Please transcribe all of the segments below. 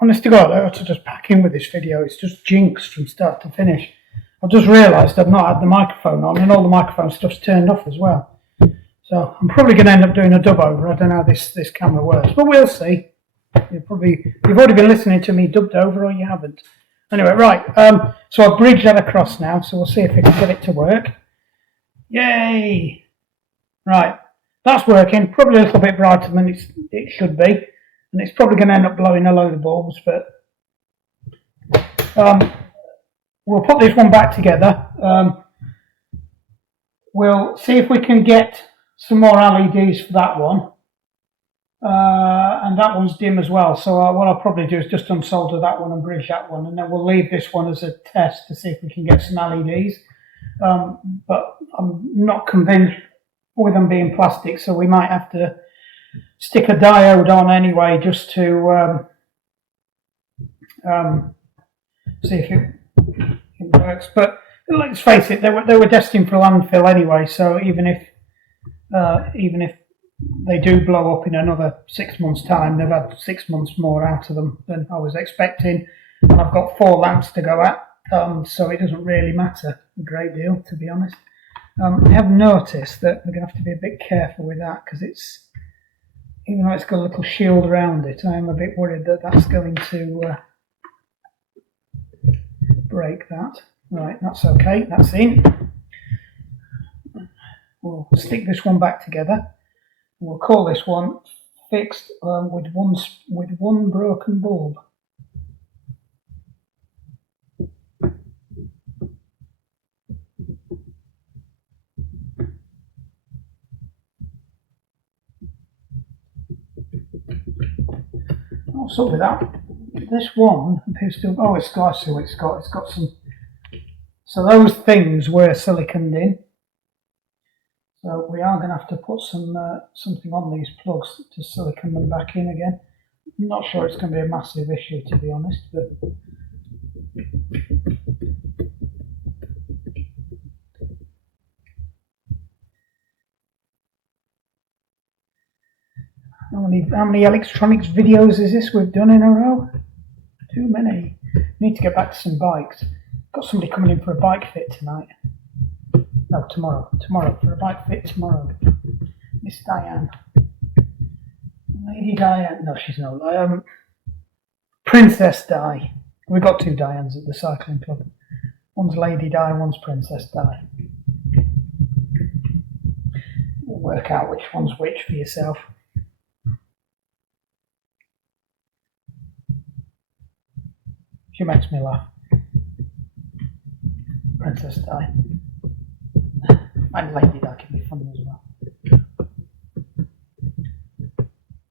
honest to God, I ought to just pack in with this video. It's just jinx from start to finish. I've just realised I've not had the microphone on, and all the microphone stuff's turned off as well. So I'm probably going to end up doing a dub over. I don't know how this camera works, but we'll see. You've already been listening to me dubbed over, or you haven't. Anyway, right. So I've bridged that across now, so we'll see if we can get it to work. Yay! Right, that's working. Probably a little bit brighter than it should be, and it's probably going to end up blowing a load of bulbs. But we'll put this one back together. We'll see if we can get some more LEDs for that one. And that one's dim as well, so what I'll probably do is just unsolder that one and bridge that one, and then we'll leave this one as a test to see if we can get some LEDs. But I'm not convinced with them being plastic, so we might have to stick a diode on anyway, just to see if it works. But let's face it, they were destined for landfill anyway, so even if they do blow up in another 6 months' time, they've had 6 months more out of them than I was expecting, and I've got 4 lamps to go at, so it doesn't really matter a great deal, to be honest. I have noticed that we're going to have to be a bit careful with that, because even though it's got a little shield around it, I am a bit worried that that's going to break that. Right, that's okay, that's in. We'll stick this one back together. We'll call this one fixed with one broken bulb. Also with that, this one appears to, oh, it's got some, so those things were siliconed in. So we are going to have to put something on these plugs to silicon them back in again. I'm not sure it's going to be a massive issue, to be honest, but how many electronics videos is this we've done in a row? Too many. Need to get back to some bikes. Got somebody coming in for a bike fit tonight. No, tomorrow for a bike fit tomorrow. Miss Diane. Lady Diane. No, she's not. Princess Di. We've got 2 Dianes at the cycling club. One's Lady Di, one's Princess Di. We'll work out which one's which for yourself. She makes me laugh. Princess Di. And Lady Di can be funny as well.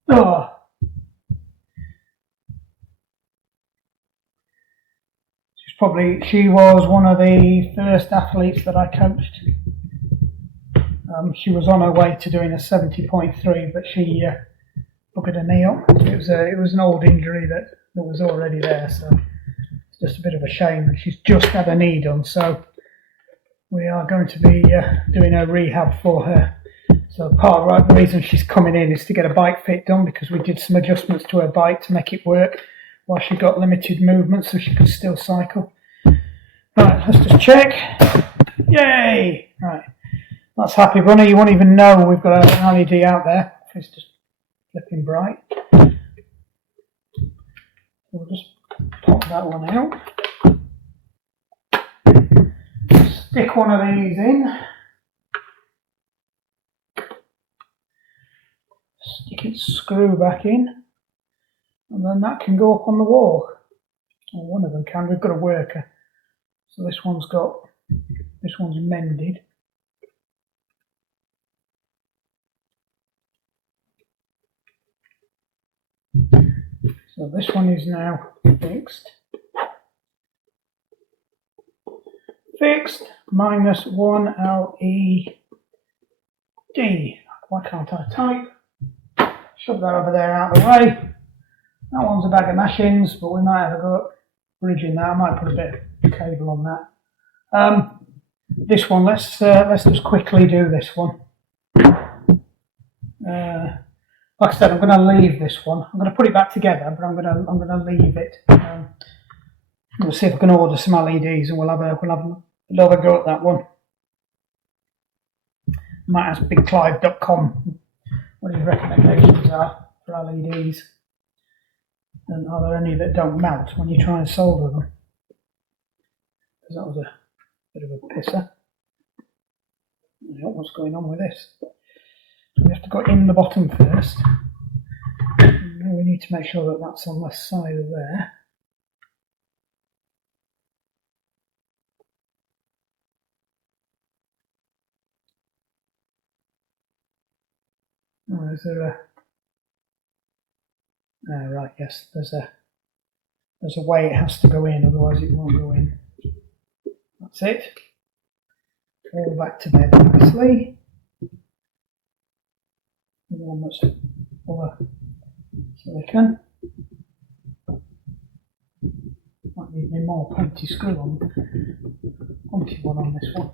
Oh. She was one of the first athletes that I coached. She was on her way to doing a 70.3, but she buggered her knee up. It was an old injury that was already there, so it's just a bit of a shame. And she's just had her knee done, so we are going to be doing a rehab for her. So part of the reason she's coming in is to get a bike fit done, because we did some adjustments to her bike to make it work while she got limited movement, so she could still cycle. Right, let's just check. Yay! Right, that's Happy Bunny. You won't even know we've got an LED out there. It's just flipping bright. We'll just pop that one out. Stick one of these in. Stick its screw back in, and then that can go up on the wall. Or one of them can. We've got a worker, so this one's mended. So this one is now fixed. Fixed minus 1 LED. Why can't I type? Shove that over there out of the way. That one's a bag of mashings, but we might have a go at bridging that. I might put a bit of cable on that. This one, let's just quickly do this one. like I said, I'm going to leave this one. I'm going to put it back together, but I'm going to leave it. We'll see if I can order some LEDs, and we'll have another go at that one. Might ask BigClive.com what his recommendations are for LEDs, and are there any that don't melt when you try and solder them? Because that was a bit of a pisser. I don't know what's going on with this. We have to go in the bottom first. And we need to make sure that that's on the side of there. Oh, is there a? Oh, right, yes. There's a way it has to go in, otherwise it won't go in. That's it. All back to bed nicely. The one that's full of silicone. Might need me more pointy screw on. Pointy one on this one.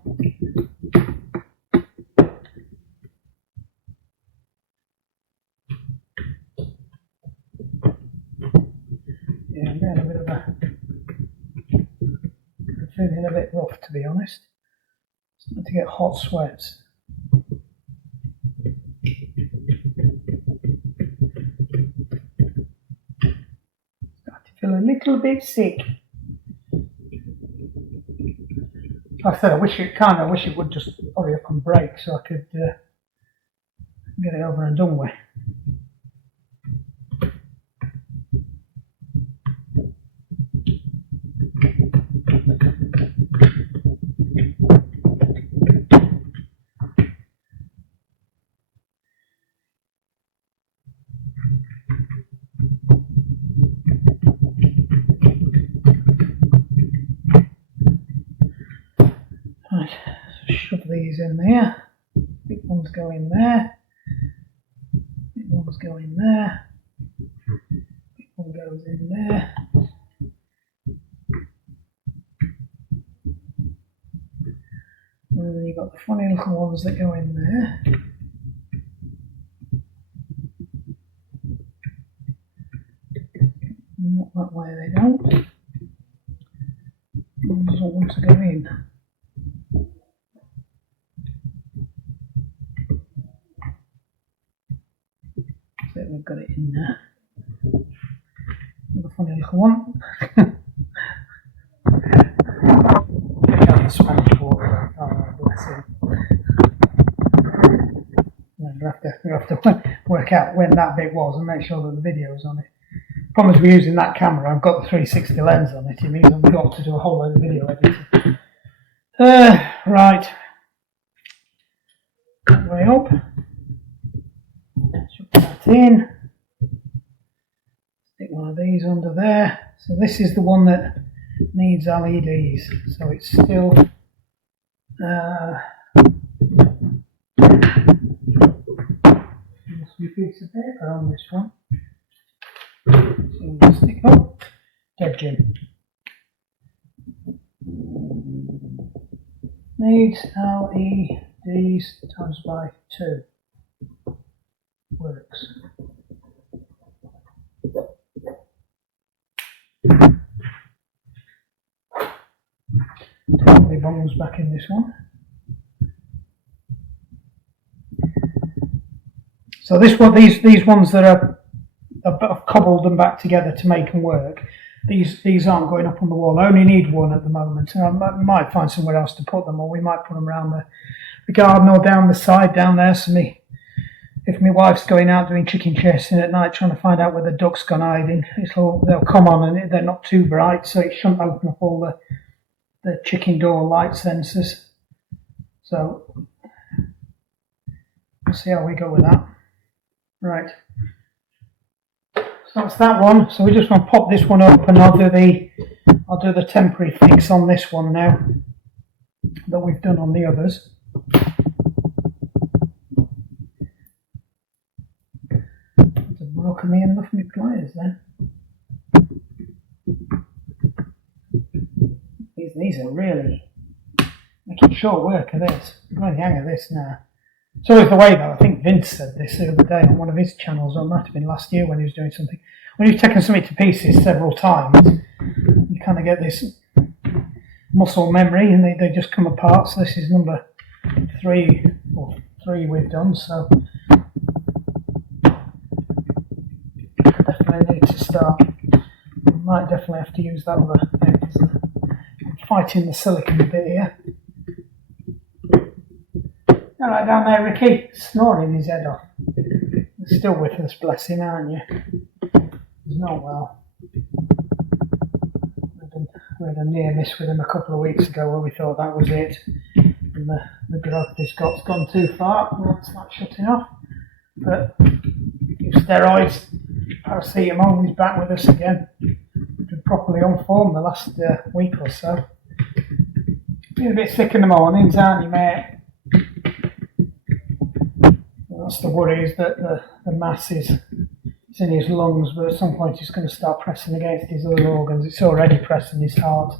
Yeah, I'm getting a bit of I'm feeling a bit rough, to be honest. Starting to get hot sweats. Starting to feel a little bit sick. Like I said, I wish it would just hurry up and break so I could get it over and done with. Right, so shove these in there. Big ones go in there. Big ones go in there. Big one goes in there. And then you've got the funny little ones that go in there. Not that way, they don't. One doesn't want to go in. So we've got it in there. The funny little one. Got the Spanish water. Oh, bless him. We'll have to work out when that bit was and make sure that the video's on it. Problem is, we're using that camera. I've got the 360 lens on it. It means I've got to do a whole load of video editing. Right. Way up. Shove that in. Stick one of these under there. So this is the one that needs LEDs. So it's still must be a piece of paper on this one. So we'll stick up. Dead Jim. Needs LEDs times by 2. Works. Put the bongs back in this one. So this one, these ones that are I've cobbled them back together to make them work. These aren't going up on the wall. I only need one at the moment. I might find somewhere else to put them, or we might put them around the garden or down the side down there. So if my wife's going out doing chicken chasing at night, trying to find out where the duck's gone hiding, they'll come on and they're not too bright, so it shouldn't open up all the chicken door light sensors. So we'll see how we go with that. Right. So that's that one. So we just want to pop this one up, and I'll do the temporary fix on this one now that we've done on the others. Doesn't broken me enough of my pliers then. These are really making short work of this. I'm going to hang of this now. It's always the way though. I think Vince said this the other day on one of his channels, or it might have been last year when he was doing something. When you've taken something to pieces several times, you kind of get this muscle memory and they just come apart. So this is number 3 or 3 we've done, so definitely need to start. We might definitely have to use that other thing because I'm fighting the silicon a bit here. Alright, down there, Ricky, snoring his head off. You're still with us, bless him, aren't you? He's not well. We had a near miss with him a couple of weeks ago where we thought that was it. And the growth he's got's gone too far. Well, it's not shutting off. But steroids, paracetamol, he's back with us again. He's been properly on form the last week or so. He's a bit sick in the mornings, aren't you, mate? That's the worry, is that the mass is in his lungs, but at some point he's going to start pressing against his other organs. It's already pressing his heart.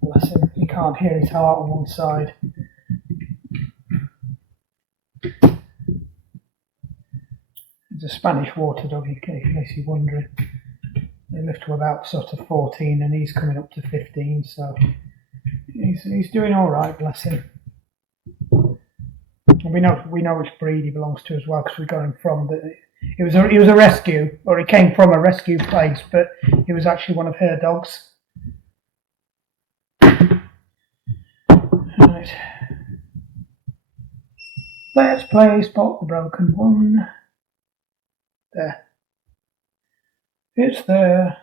Bless him, he can't hear his heart on one side. He's a Spanish water dog, in case you're wondering. They live to about sort of 14 and he's coming up to 15, so he's doing alright, bless him. And we know which breed he belongs to as well, because we got him from he was a rescue, or he came from a rescue place, but he was actually one of her dogs. Right. Let's play Spot the Broken One. There. It's there.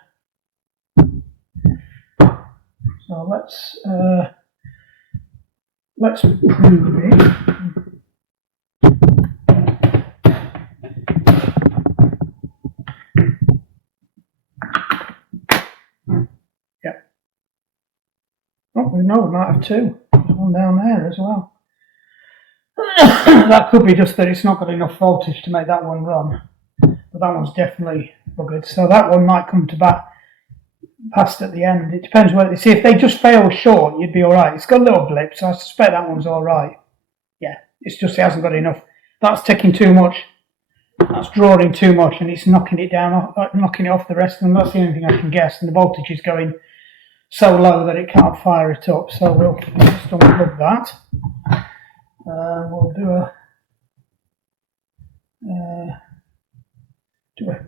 So let's prove it. Oh, we know we might have 2. There's one down there as well. That could be just that it's not got enough voltage to make that one run. But that one's definitely buggered. So that one might come to bat past at the end. It depends whether they see if they just fail short, you'd be alright. It's got a little blip, so I suspect that one's alright. Yeah, it's just it hasn't got enough. That's taking too much. That's drawing too much, and it's knocking it down, knocking it off the rest of them. That's the only thing I can guess. And the voltage is going so low that it can't fire it up. So we'll just unplug that. We'll do a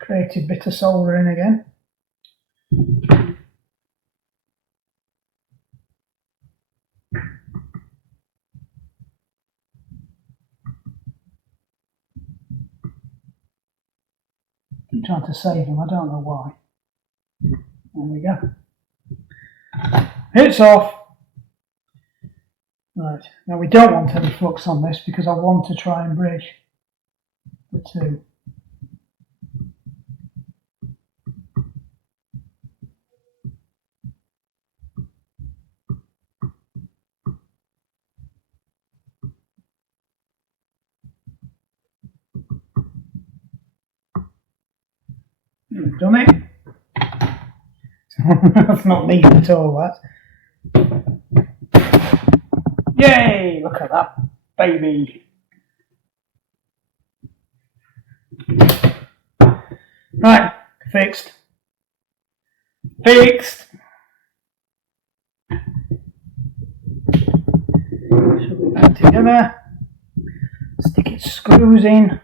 creative bit of soldering again. I'm trying to save them, I don't know why. There we go. It's off. Right, now we don't want any flux on this because I want to try and bridge the 2. We've done it. That's not neat at all, that. Yay! Look at that, baby. Right, fixed. Fixed. Shove it back together. Stick its screws in.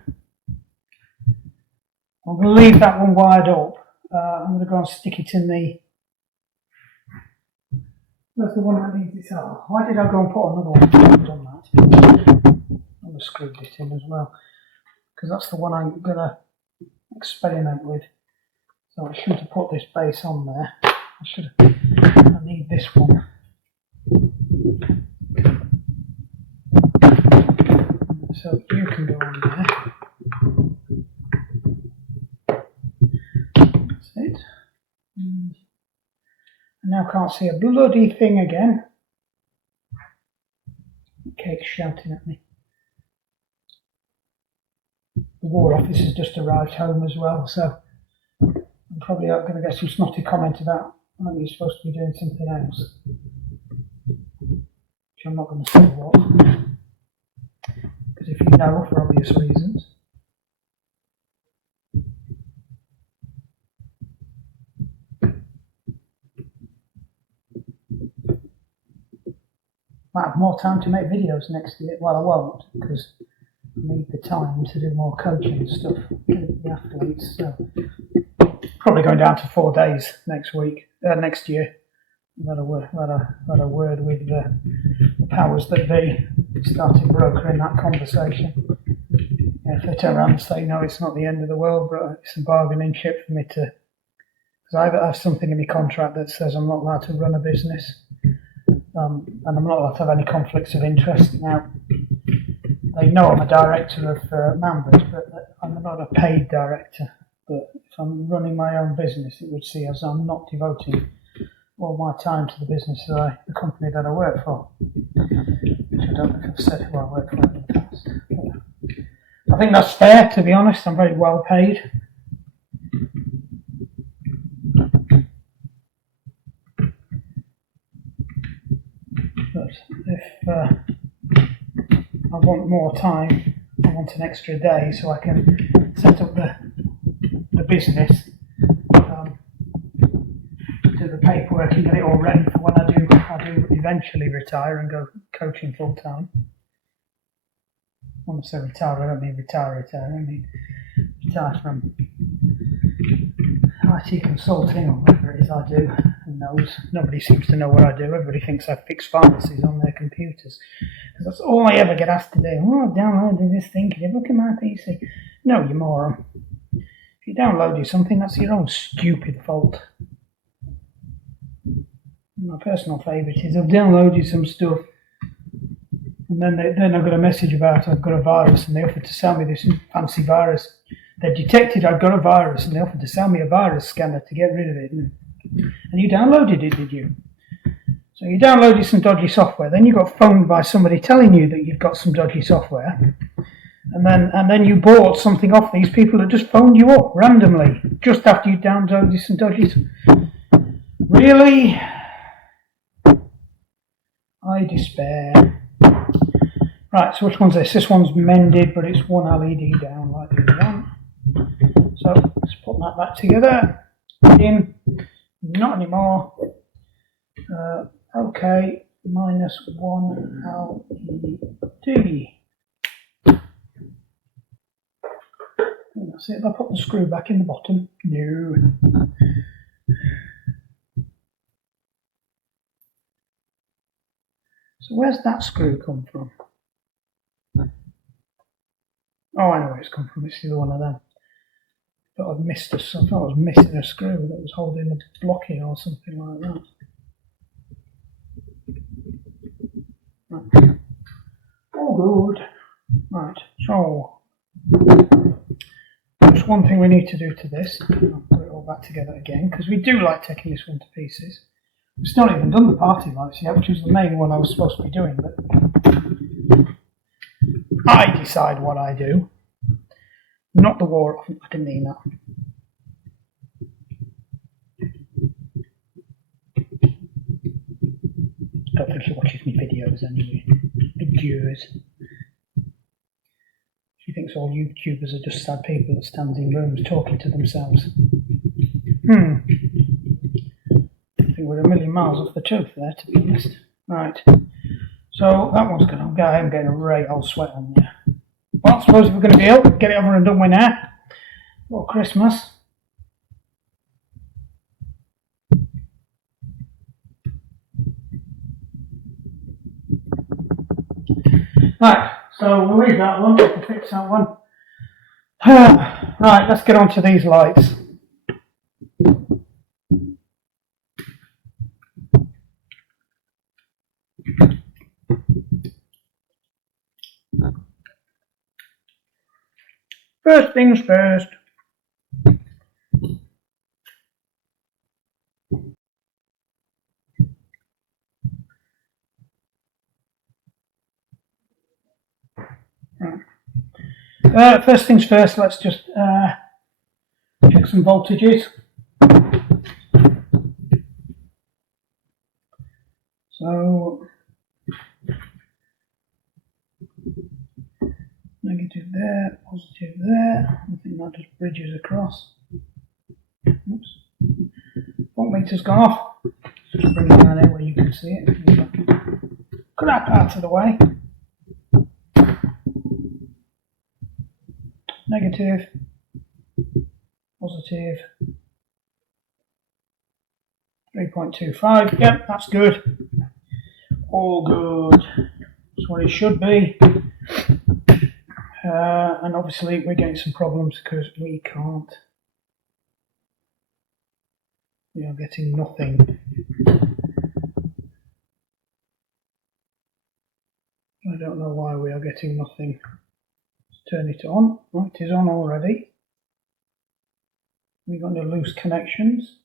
I'm going to leave that one wired up. I'm going to go and stick it in the... Where's the one that needs its arm? Why did I go and put another one? I've done that. I'm going to screw it in as well, because that's the one I'm going to experiment with. So I shouldn't have put this base on there. I need this one. So you can go on there. That's it. And I now can't see a bloody thing again. The cake's shouting at me. The War Office has just arrived home as well, so I'm probably going to get some snotty comment about when you're supposed to be doing something else. Which I'm not going to say what. no for obvious reasons. Might have more time to make videos next year. Well, I won't, because I need the time to do more coaching and stuff with the athletes. So probably going down to 4 days next next year. Had a word with the powers that be, started brokering that conversation. If they turn around and say, no, it's not the end of the world, but it's a bargaining chip for me to, because I have something in my contract that says I'm not allowed to run a business, and I'm not allowed to have any conflicts of interest. Now, they know I'm a director of Manbridge, but I'm not a paid director. But if I'm running my own business, it would see as I'm not devoting all my time to the business the company that I work for. Which I don't know if I've said who I work for in the past. But I think that's fair, to be honest. I'm very well paid. But if I want more time, I want an extra day so I can set up the business, do the paperwork and get it all ready for when I do eventually retire and go coaching full time. When I say retire, I don't mean retire, I mean retire from IT consulting or whatever it is I do. Who knows? Nobody seems to know what I do. Everybody thinks I fix pharmacies on their computers. Because that's all I ever get asked to do. Oh, I've downloaded this thing. Can you look at my PC? No, you moron. If you downloaded something, that's your own stupid fault. My personal favourite is I've downloaded some stuff and then I've got a message about I've got a virus and they offered to sell me this fancy virus. They detected I'd got a virus and they offered to sell me a virus scanner to get rid of it. And you downloaded it, did you? So you downloaded some dodgy software, then you got phoned by somebody telling you that you've got some dodgy software, and then you bought something off these people that just phoned you up randomly just after you downloaded some dodgy software. Really? I despair. Right, so which one's this? This one's mended, but it's one LED down like the other one. So let's put that back together. In, not anymore. Okay, -1 LED. And that's it. If I put the screw back in the bottom. No. So where's that screw come from? Oh, I know where it's come from. It's either one of them. I thought I was missing a screw that was holding the block in or something like that. Right. All good. Right, so there's one thing we need to do to this. I'll put it all back together again because we do like taking this one to pieces. We've not even done the party lights yet, which was the main one I was supposed to be doing, but I decide what I do. Not the war. I didn't mean that. I don't think she watches my videos anyway. Videos. She thinks all YouTubers are just sad people that stand in rooms talking to themselves. I think we're a million miles off the truth there, to be honest. Right. So that one's going to go. I'm getting a great old sweat on there. Well, I suppose we're going to be able to get it over and done with now. For Christmas. Right, so we'll leave that one, we'll fix that one. Right, let's get on to these lights. First things first. First things first, let's just check some voltages. So, -1 Positive there, positive there. I think that just bridges across. Oops. Voltmeter's gone off. Just bring it down there where you can see it. Cut that part of the way. Negative, positive, 3.25. Yep, that's good. All good. That's what it should be. And obviously we're getting some problems because we can't. We are getting nothing. I don't know why we are getting nothing. Let's turn it on. Right, it is on already. We've got no loose connections.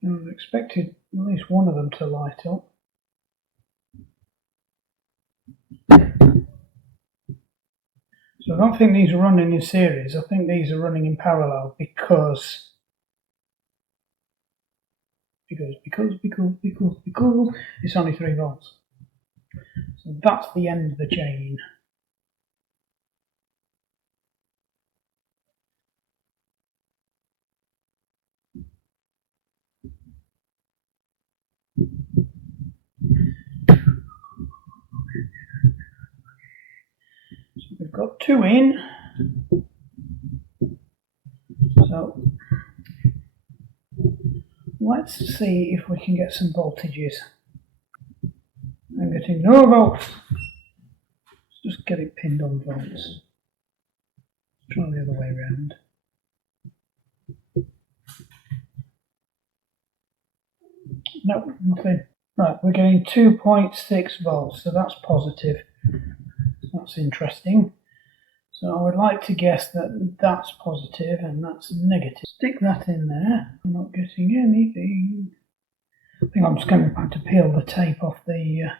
I was expected at least one of them to light up. So I don't think these are running in series. I think these are running in parallel because it's only 3 volts. So that's the end of the chain. So we've got 2 in. So let's see if we can get some voltages. I'm getting no volts. Let's just get it pinned on volts. Let's try the other way around. No, nothing. Right, we're getting 2.6 volts, so that's positive. That's interesting. So I would like to guess that that's positive and that's negative. Stick that in there. I'm not getting anything. I think I'm just going to have to peel the tape off the...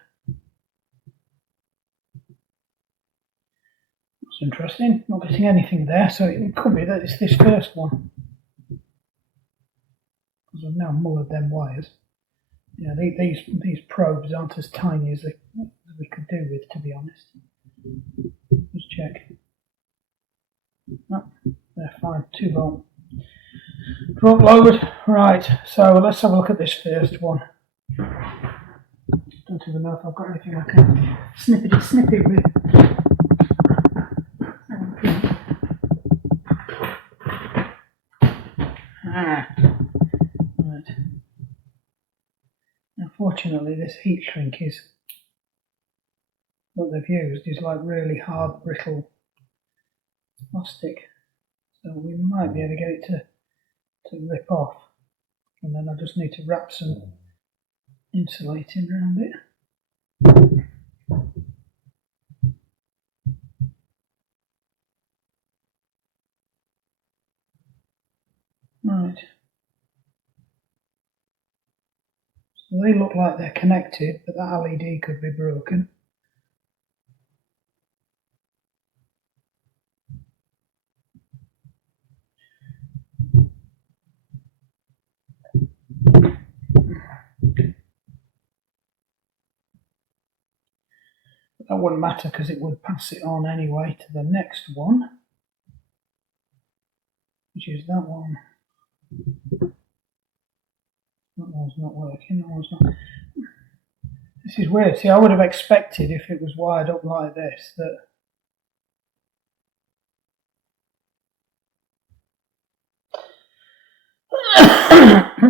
That's interesting. Not getting anything there, so it could be that it's this first one. Because I've now mullered them wires. Yeah, these probes aren't as tiny as we could do with, to be honest. Just check. No, they're fine. 2 volt. Drop load. Right, so let's have a look at this first one. Don't even know if I've got anything I can snip it with. Right. Unfortunately, this heat shrink is what they've used is like really hard, brittle plastic. So we might be able to get it to rip off. And then I just need to wrap some insulating around it. Right. So they look like they're connected, but that LED could be broken. That wouldn't matter because it would pass it on anyway to the next one, which is that one. That one's not working, that one's not. This is weird. See, I would have expected if it was wired up like this that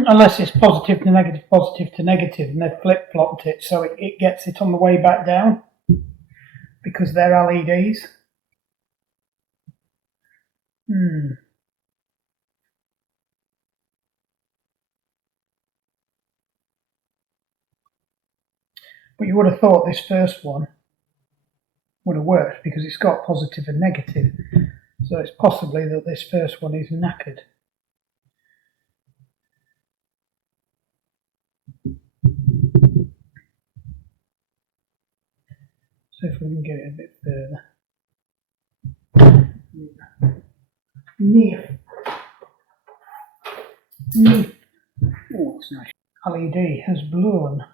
unless it's positive to negative, and they've flip-flopped it so it gets it on the way back down because they're LEDs. But you would have thought this first one would have worked because it's got positive and negative. So it's possibly that this first one is knackered. So if we can get it a bit further. Oh, that's nice. LED has blown.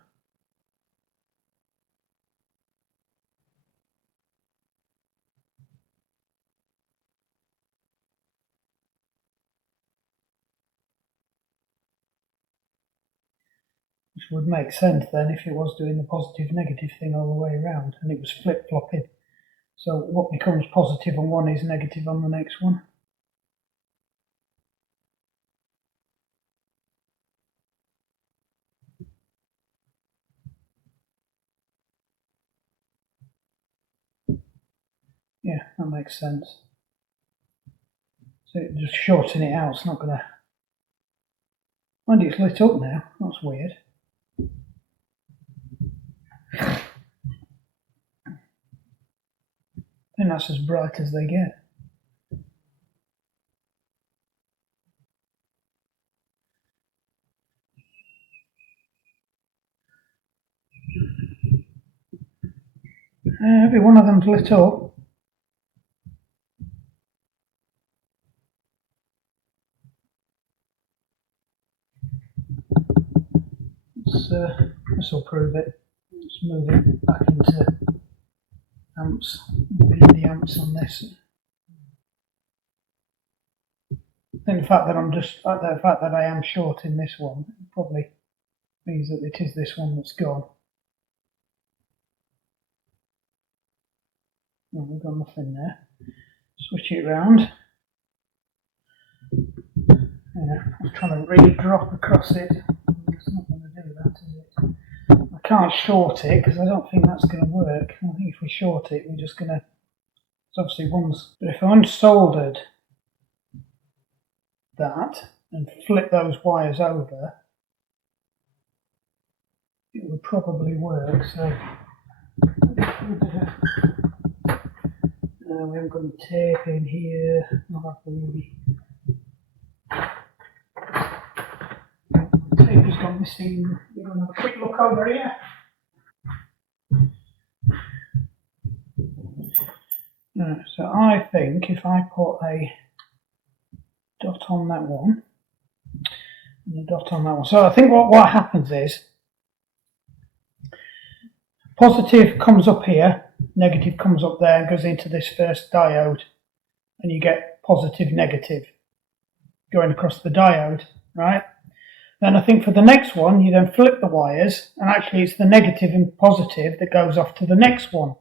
Which would make sense then if it was doing the positive negative thing all the way around and it was flip flopping. So what becomes positive on one is negative on the next one. Yeah, that makes sense. So just shorten it out, it's not going to... Mind it's lit up now, that's weird. I think that's as bright as they get. Every one of them's lit up. This will prove it. Let's move it back into amps. The amps on this. And the fact that I am short in this one probably means that it is this one that's gone. Oh, we've got nothing there. Switch it around. Yeah, I was trying to really drop across it. It's not going to do that, is it? I can't short it because I don't think that's going to work. I think if we short it, we're just going to... It's obviously one's... But if I unsoldered that and flip those wires over, it would probably work. So we haven't got any tape in here. Not that really. The tape has gone missing. We're going to have a quick look over here. So I think if I put a dot on that one and a dot on that one. So I think what happens is positive comes up here, negative comes up there and goes into this first diode, and you get positive negative going across the diode, right? Then I think for the next one you then flip the wires, and actually it's the negative and positive that goes off to the next one,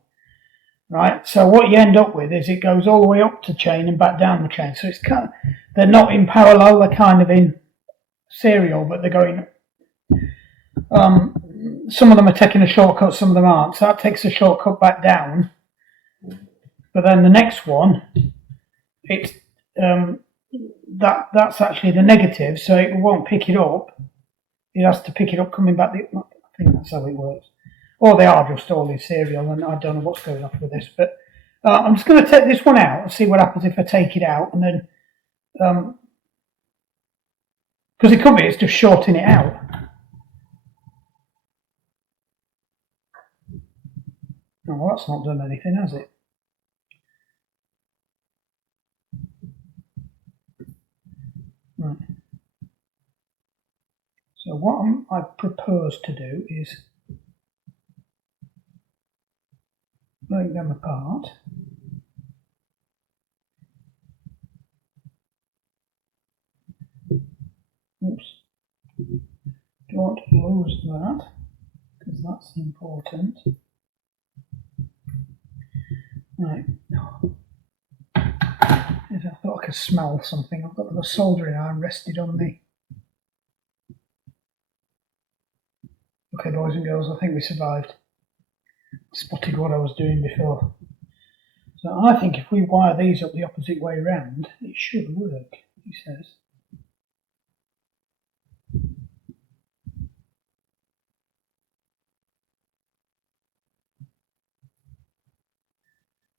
right? So what you end up with is it goes all the way up the chain and back down the chain. So it's kind of, they're not in parallel, they're kind of in serial, but they're going... some of them are taking a shortcut, some of them aren't. So that takes a shortcut back down. But then the next one, it's that's actually the negative, so it won't pick it up. It has to pick it up coming back. I think that's how it works. Or they are just all in serial, and I don't know what's going on with this. But I'm just going to take this one out and see what happens if I take it out, and then because it could be it's just shorting it out. Oh, well, that's not done anything, has it? Right. So what I propose to do is break them apart. Oops. Don't lose that, because that's important. Right. I thought I could smell something. I've got the soldering iron rested on me. Okay, boys and girls, I think we survived. Spotted what I was doing before. So I think if we wire these up the opposite way round, it should work, he says.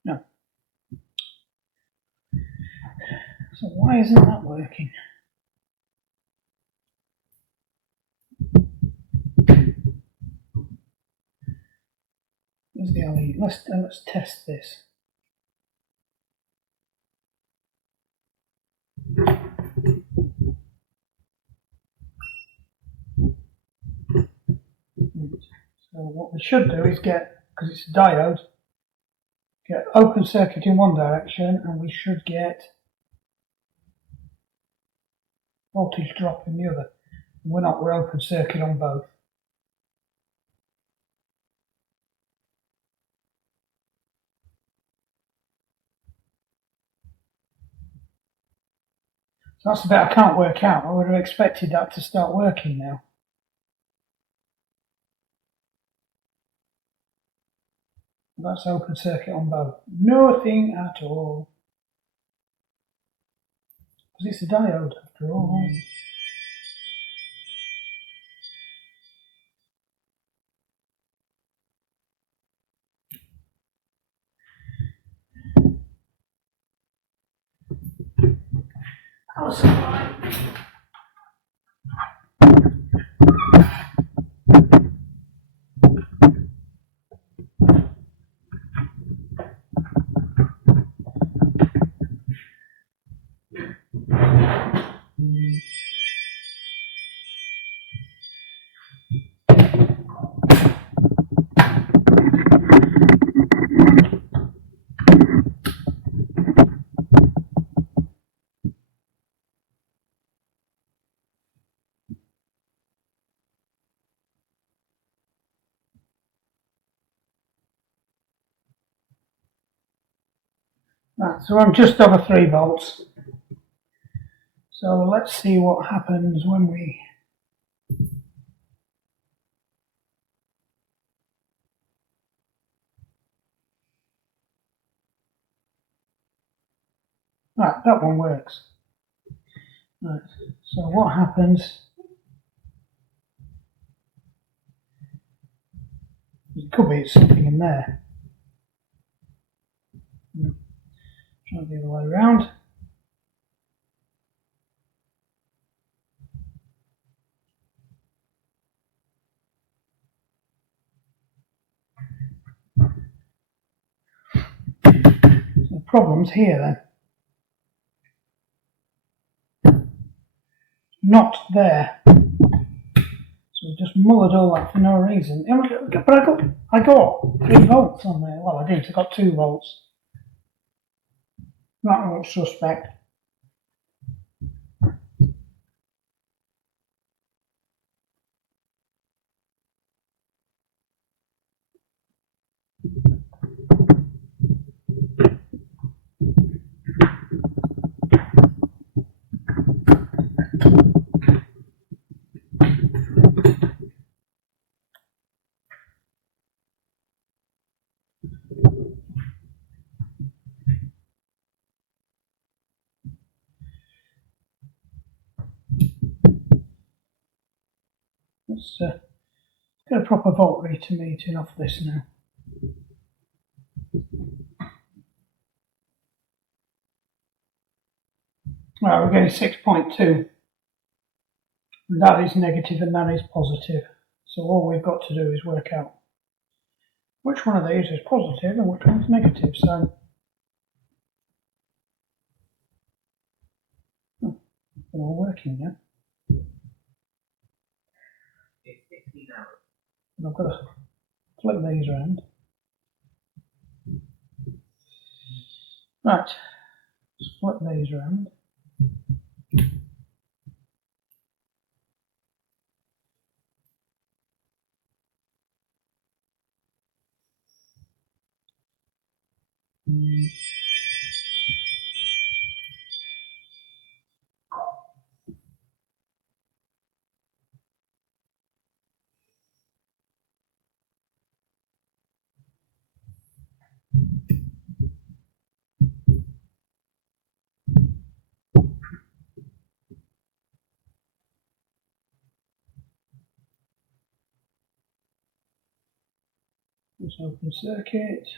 No. So why isn't that working? Where's the LED? Let's test this. we should do is get, because it's a diode, get open circuit in one direction, and we should get voltage drop in the other. We're not, we're open circuit on both. So that's the bit I can't work out. I would have expected that to start working now. That's open circuit on both. Nothing at all. Because it's a diode after all. Power supply. Right, so I'm just over 3 volts. So let's see what happens when we right, that one works. Right, so what happens? It could be something in there. Try the other way around. So the problem's here then. Not there. So we just mullered all that for no reason. But I got 3 volts on there. Well, I did. I got 2 volts. Not much suspect. Let's get a proper voltmeter meeting off this now. Right, we're getting 6.2. And that is negative and that is positive. So all we've got to do is work out which one of these is positive and which one's negative. So they're all working now. And I've got to flip these around. Right, let's flip these around. Let's open circuit.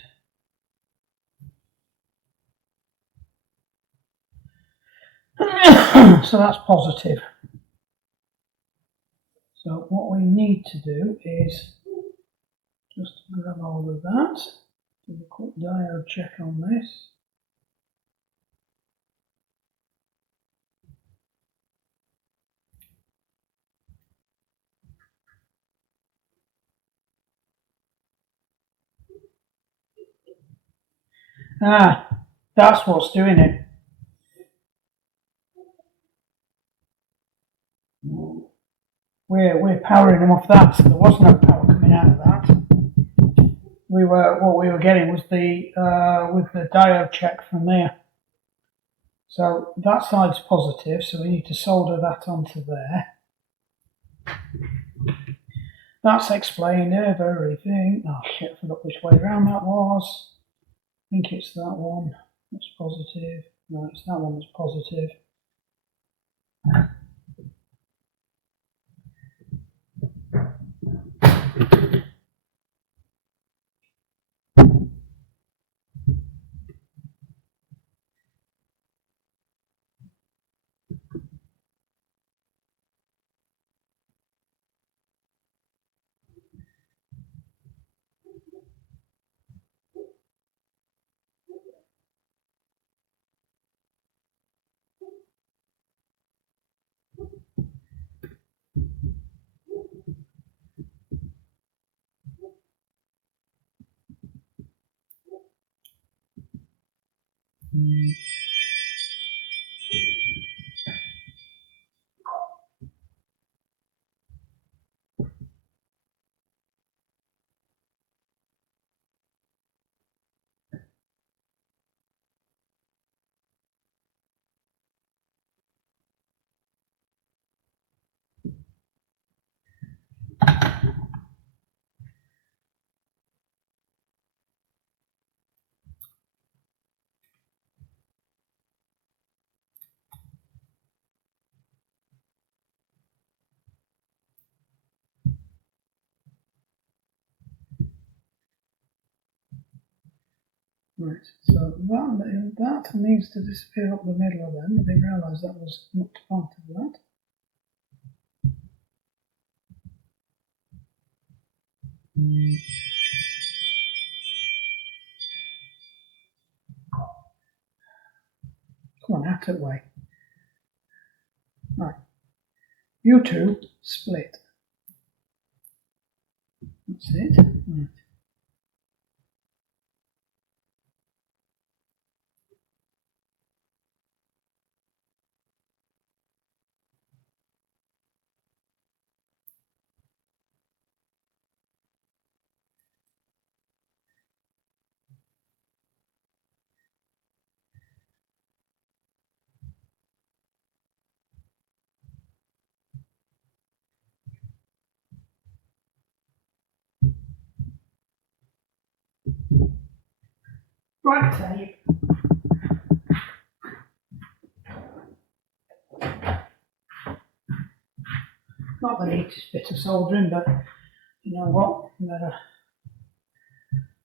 So that's positive. So what we need to do is just grab hold of that, do a quick diode check on this. Ah, that's what's doing it. We're powering them off that, so there was no power coming out of that. What we were getting was the with the diode check from there. So that side's positive, so we need to solder that onto there. That's explained everything. Oh shit, I forgot which way around that was. I think it's that one that's positive. No, it's that one that's positive. Right, so that needs to disappear up the middle of them. I didn't realise that was not part of that. Come on, out of the way. Right, you two split. That's it. Right. Right tape. Not the neatest bit of soldering, but you know what? They're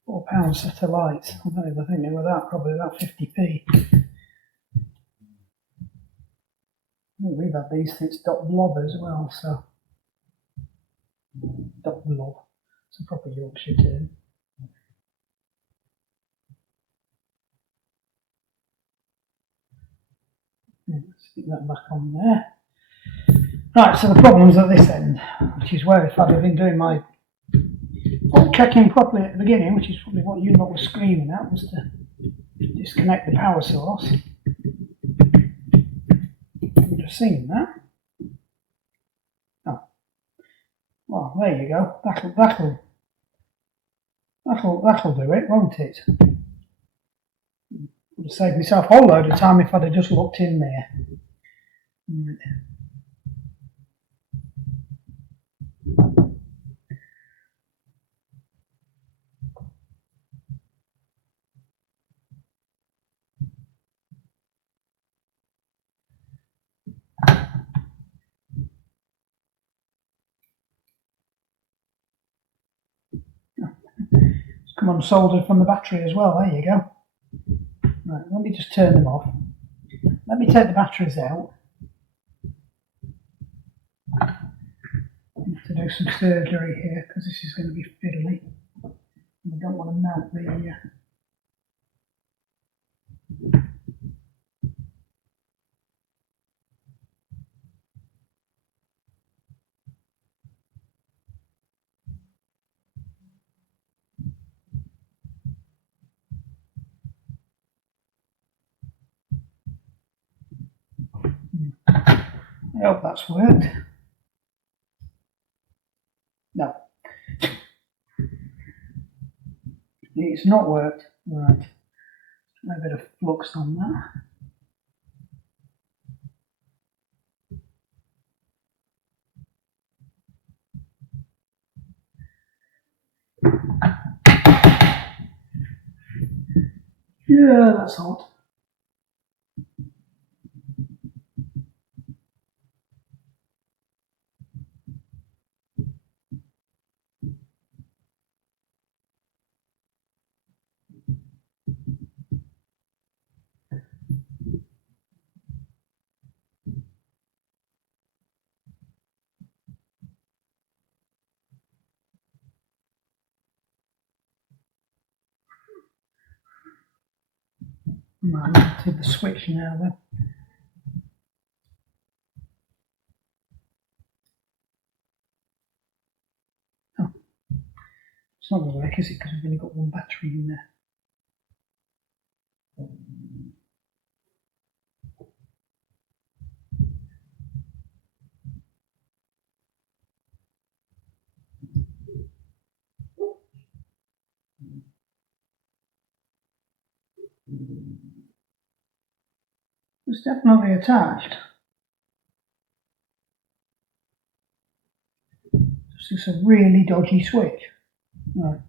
a £4 set of lights. I don't even think they were that, probably about 50p. We've had these since Dot Blob as well, so. Dot Blob. It's a proper Yorkshire term. Stick that back on there. Right, so the problem's at this end, which is where if I'd have been doing my checking properly at the beginning, which is probably what you lot were screaming at, was to disconnect the power source. You've just seen that. Oh, well, there you go. That'll do it, won't it? Would have saved myself a whole load of time if I'd have just looked in there. Right. It's come unsoldered from the battery as well. There you go. Right, let me just turn them off. Let me take the batteries out. I have to do some surgery here because this is going to be fiddly. I don't want to melt the. I hope that's worked. No. It's not worked. Right. A bit of flux on that. Yeah, that's hot. Right, to the switch now then. Oh, it's not going to work, is it? Because we've only got one battery in there. It's definitely attached. It's a really dodgy switch. Right.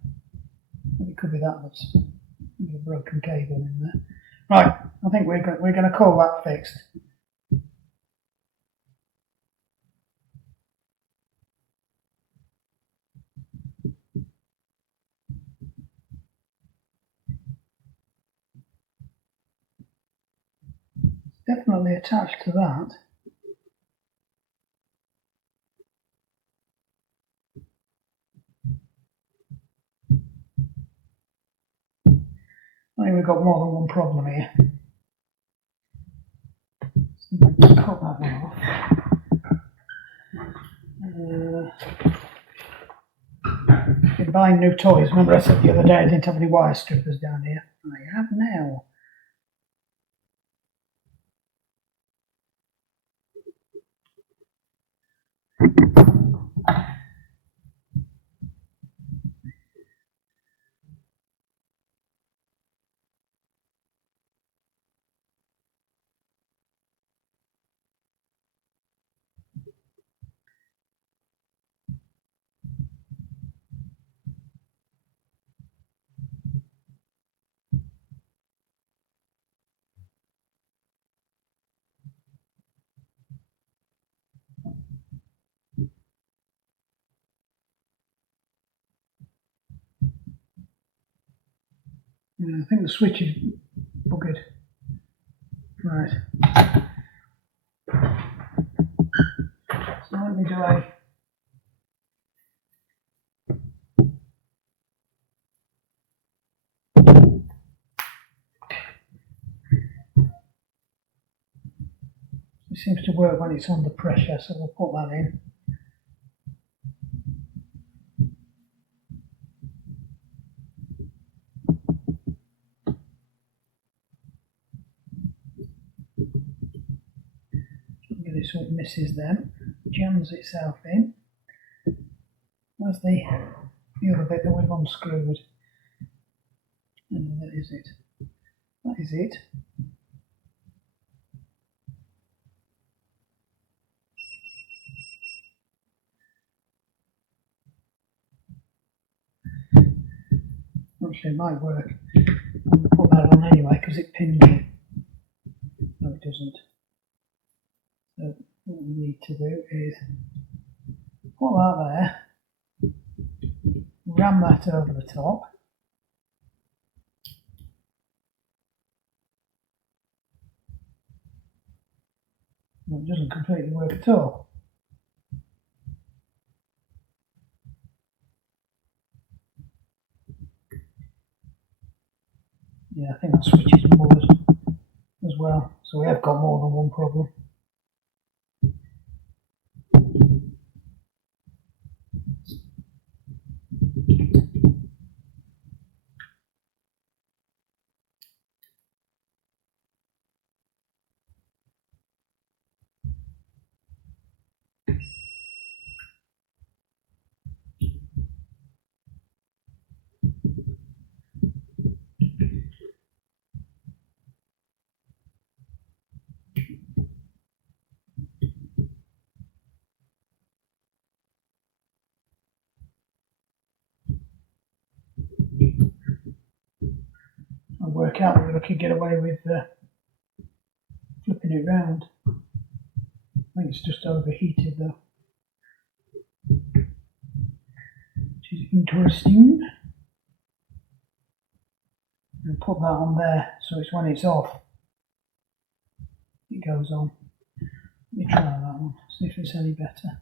It could be that that's a broken cable in there. Right, I think we're going to call that fixed. It's definitely attached to that. I think we've got more than one problem here. Let's cut that one off. Been buying new toys. Remember I said the other day I didn't have any wire strippers down here? I have now. Yeah, I think the switch is buggered. Right. So let me do a it seems to work when it's under pressure, so we'll put that in. Get it so it misses them, jams itself in. That's the other bit that we've unscrewed. And that is it. That is it. Actually, it might work. I'm going to put that on anyway because it pins it. No, it doesn't. So what we need to do is put that there, ram that over the top. No, it doesn't completely work at all. Yeah, I think that switch is moored as well. So we have got more than one problem. work out whether I could get away with flipping it round. I think it's just overheated though, which is interesting. And put that on there so it's when it's off it goes on. Let me try that one, see if it's any better.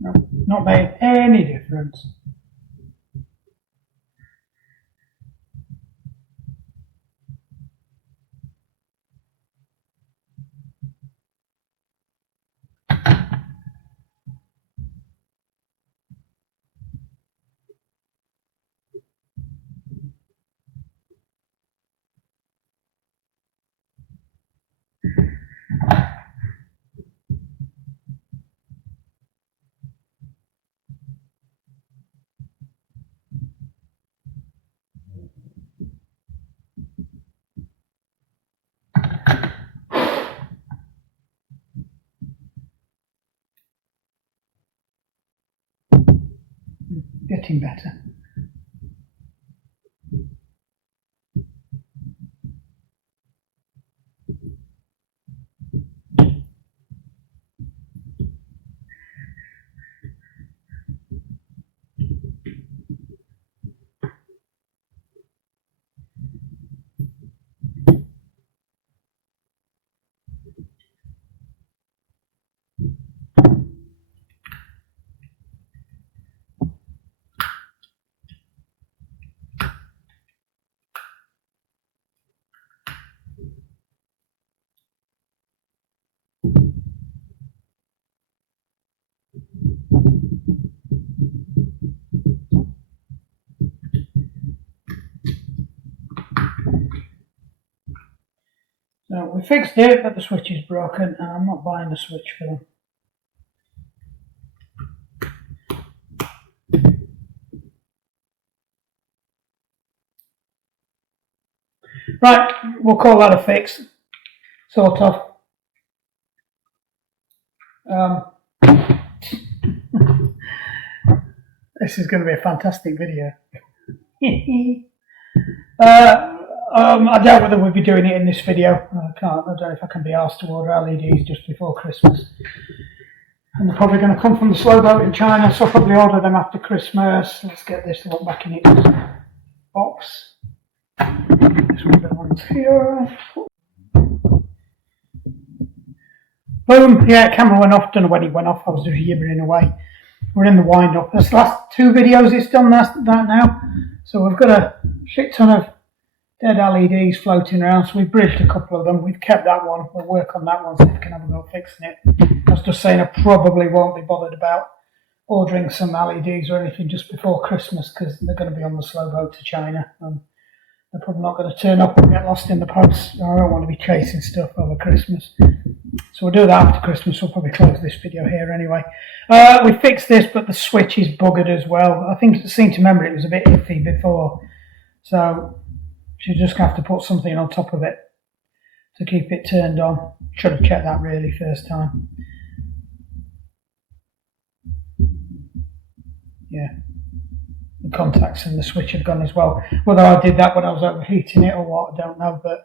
No, not made any difference. Getting better. So we fixed it, but the switch is broken, and I'm not buying a switch for them. Right, we'll call that a fix, sort of. This is going to be a fantastic video. I doubt whether we'll be doing it in this video. I don't know if I can be asked to order LEDs just before Christmas. And they're probably going to come from the slow boat in China, so I'll probably order them after Christmas. Let's get this one back in its box. This one belongs here. Boom, yeah, camera went off. Don't know when it went off, I was just yibbering away. We're in the wind up. This last 2 videos it's done that now. So we've got a shit ton of dead LEDs floating around, so we've bridged a couple of them. We've kept that one. We'll work on that one so we can have a go fixing it. I was just saying I probably won't be bothered about ordering some LEDs or anything just before Christmas because they're going to be on the slow boat to China. They're probably not going to turn up and get lost in the post. I don't want to be chasing stuff over Christmas. So we'll do that after Christmas. We'll probably close this video here anyway. We fixed this, but the switch is buggered as well. I think it seemed to remember it was a bit iffy before. So she's just going to have to put something on top of it to keep it turned on. Should have checked that really first time. Yeah. The contacts and the switch have gone as well. Whether I did that when I was overheating it or what, I don't know, but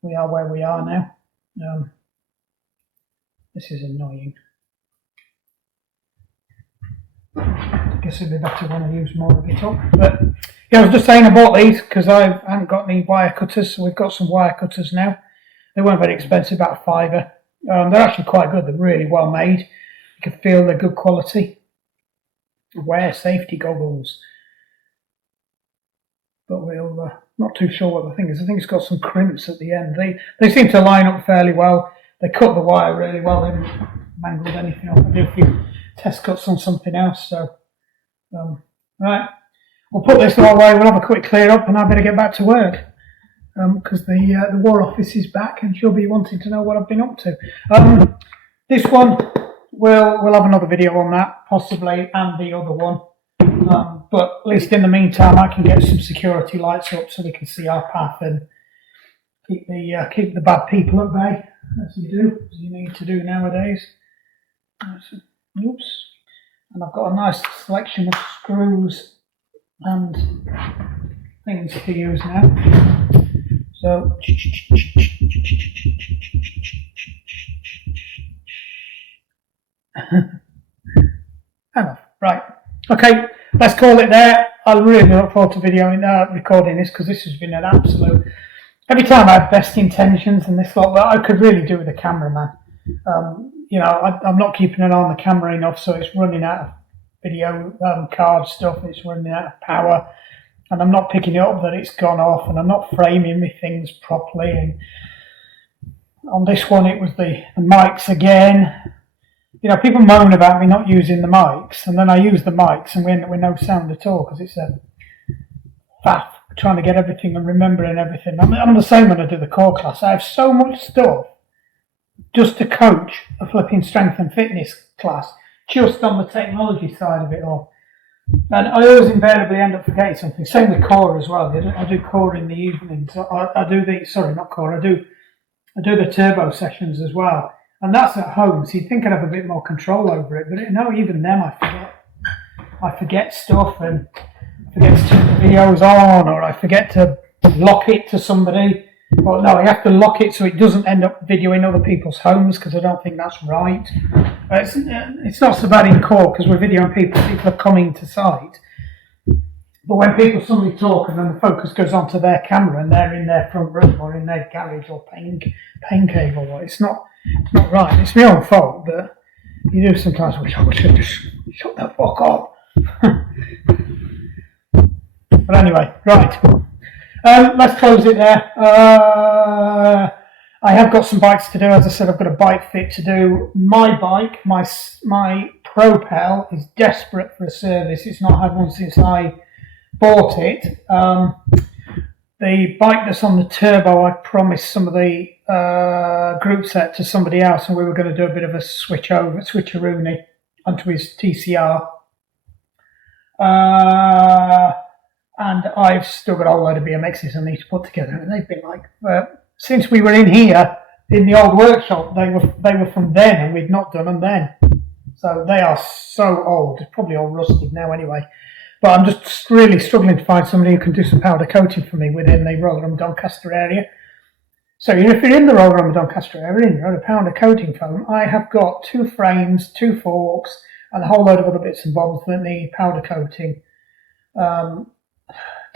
we are where we are now. This is annoying. I guess it'd be better when I use more of it up. But yeah, I was just saying I bought these because I haven't got any wire cutters, so we've got some wire cutters now. They weren't very expensive, about $5. They're actually quite good. They're really well made. You can feel they're good quality. Wear safety goggles. But we'll not too sure what the thing is. I think it's got some crimps at the end. They seem to line up fairly well. They cut the wire really well. They haven't mangled anything off. I did a few test cuts on something else. So, right, we'll put this all away. We'll have a quick clear up, and I better get back to work. because the War Office is back and she'll be wanting to know what I've been up to. This one, we'll have another video on that, possibly, and the other one. But at least in the meantime, I can get some security lights up so we can see our path and keep the bad people at bay, as you need to do nowadays. Oops. And I've got a nice selection of screws and things to use now. So enough. Right. Okay, let's call it there. I really look forward to recording this, because this has been an absolute. Every time I have best intentions and this lot, but I could really do with a cameraman. I'm not keeping an eye on the camera enough, so it's running out of video card stuff. It's running out of power, and I'm not picking it up that it's gone off, and I'm not framing my things properly. And on this one, it was the mics again. People moan about me not using the mics, and then I use the mics and we end up with no sound at all, because it's a faff trying to get everything and remembering everything. I'm the same when I do the core class. I have so much stuff just to coach a flipping strength and fitness class, just on the technology side of it all. And I always invariably end up forgetting something. Same with core as well. I do core in the evenings. I do the turbo sessions as well. And that's at home, so you'd think I'd have a bit more control over it. But even then I forget stuff, and I forget to turn the videos on, or I forget to lock it to somebody. Well, no, you have to lock it so it doesn't end up videoing other people's homes, because I don't think that's right. It's not so bad in core, because we're videoing people are coming to site. But when people suddenly talk and then the focus goes onto their camera and they're in their front room or in their garage or pain cave or what, it's not right. It's my own fault, but you do sometimes wish I should just shut the fuck up. But anyway, right. Let's close it there. I have got some bikes to do. As I said, I've got a bike fit to do. My bike, my Propel, is desperate for a service. It's not had one since I bought it. The bike that's on the turbo, I promised some of the group set to somebody else, and we were going to do a bit of a switcheroonie onto his TCR. And I've still got a whole load of BMXs I need to put together, and they've been like, since we were in here in the old workshop, they were from then, and we'd not done them then. So they are so old. It's probably all rusted now anyway. But I'm just really struggling to find somebody who can do some powder coating for me within the Rotherham Doncaster area. So if you're in the Rotherham Doncaster area and you're on a powder coating foam, I have got 2 frames, 2 forks, and a whole load of other bits and bobs that need powder coating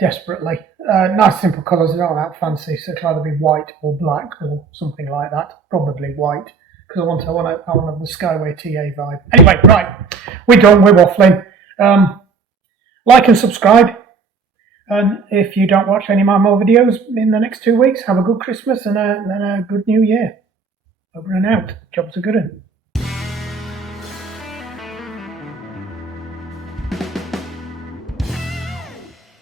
desperately. Nice simple colours, they're not that fancy, so it'll either be white or black or something like that. Probably white, because I want the Skyway TA vibe. Anyway, right, we're done, we're waffling. Like and subscribe, and if you don't watch any of my more videos in the next 2 weeks, have a good Christmas and a good New Year. Over and out. Job's a good one.